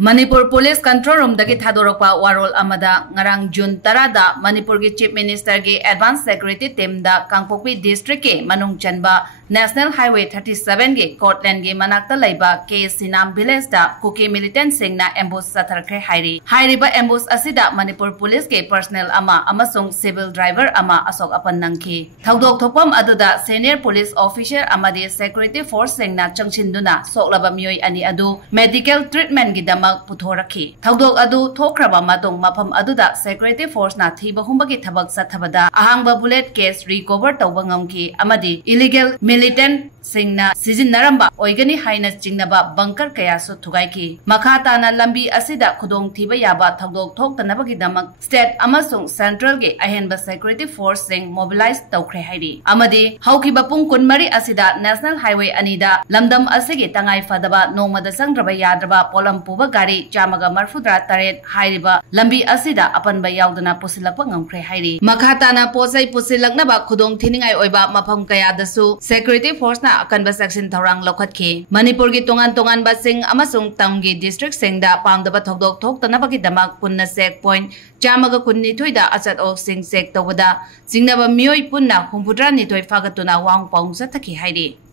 Manipur Police Control Room dagi thadorokpa warol amada ngarang June 10 da Manipur gi Chief Minister gi Advanced Security Team da Kangpokpi District ke manung chanba National Highway 37 gi Courtland gi manakta laiba K Sinam Village da Kuki militant singna ambush Chatharakhraba Hairi. Hairi ba ambush asida Manipur Police ke personnel ama Amasung civil driver ama asok apan nangki. Thawdok thopam aduda senior police officer amadi security force singna changchinduna soklaba mioi ani adu medical treatment gi damak puthoraki. Thawdok adu Toukhre Matung mafam aduda security force na thiba humbagi thabak sathabada ahangba bullet case recover tawba ngamki amadi illegal militant singna sizinaramba oigani haina jingnaba bunker kaya su thugaiki. Makhata na lambi asida khudong thiba yaba thawdok thoktanabagi damak state amasung central ge ahenba security force sing Mobilize Toukhre Hairi. Amadi hauki bapung kunmari asida national highway anida lamdam asigi tangai fadaba nongmada sangraba yadraba polam puba gari chamaga marfudra taret hairiba lambi asida apanba yaudana pusilakpa ngamkhre Hairi. Makhata na posai pusilaknaba khudong thiningai oiba mafam kaya dasu security force na akanba section thorang lokhatki. Manipur gi tongan basing amasung tamgi district singda pamdaba thokdok thoktanabagi damak punna checkpoint chamaga kunni thoida achat ok sing check tawada jingnaba mioi punna humpudra ni thoi fagatuna wang paung sathaki Hairi.